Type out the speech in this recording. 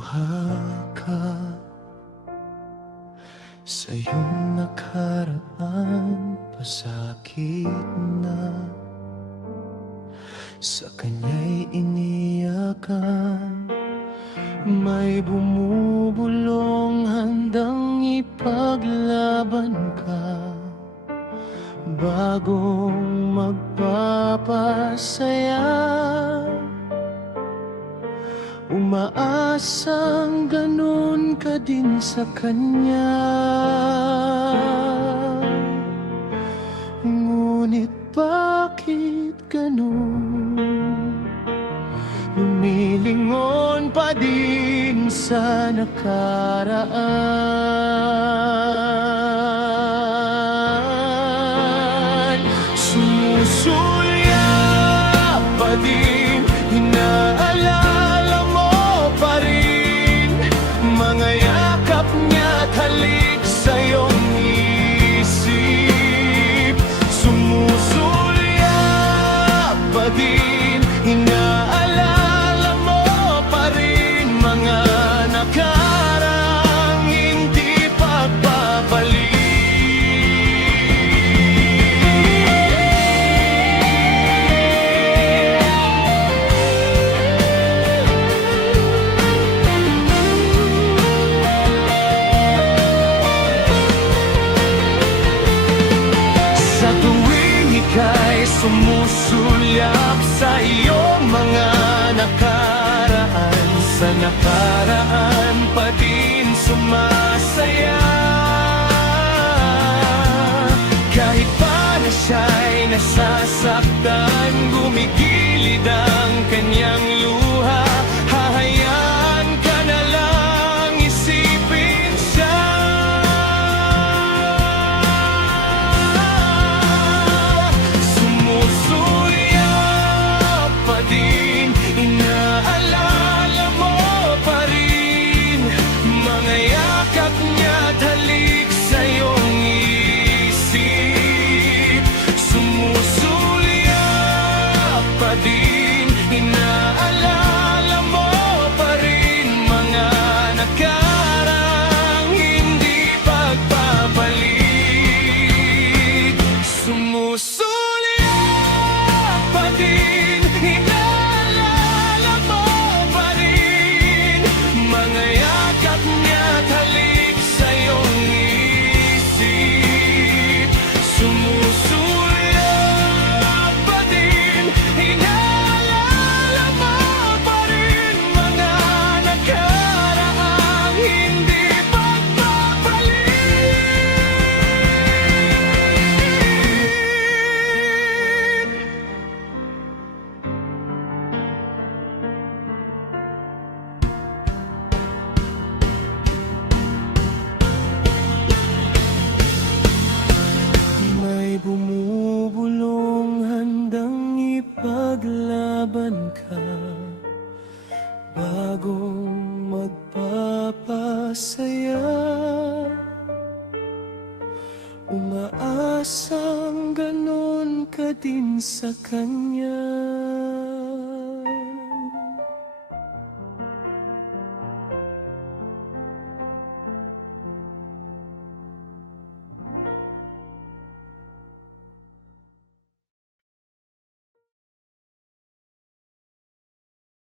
Lumuha ka sa iyong nakaraan, pasakit na sa kanya'y iniyakan. May bumubulong handang ipaglaban ka, bagong magpapasaya. Umaasang ganun ka din sa kanya, ngunit bakit ganun? Lumilingon pa din sa nakaraan. Sumusulya pa din, inaalala mo pa rin mga yakap niya't halik sa iyong isip. Sumusulya pa din, inaalala mo pa rin mga nakarang hindi pagbabalik. Sa tuwing ika'y sumusulyap sa iyong mga nakaraan, sa nakaraan pa din sumasaya. Kahit pa na siya'y nasasaktan, gumigilid ang kanyang luha, hahayaan ka na lang isipin siya. Sumusuya pa din, inaalala mo pa rin mga yakap niya't halik sa iyong isip. Sumusuya pa din, inaalala mo pa rin mga nakarang hindi pagbabalik. Sumusuya pa din, inaalala mo pa rin mga yakap niya't halik sa iyong isip. Sumusuya pa din, inaalala mo pa rin mga nakaraang hindi pagbabalik. May bumubulong handang ipaglaban ka, bagong magpapasaya. Umaasang ganun ka din sa kanya.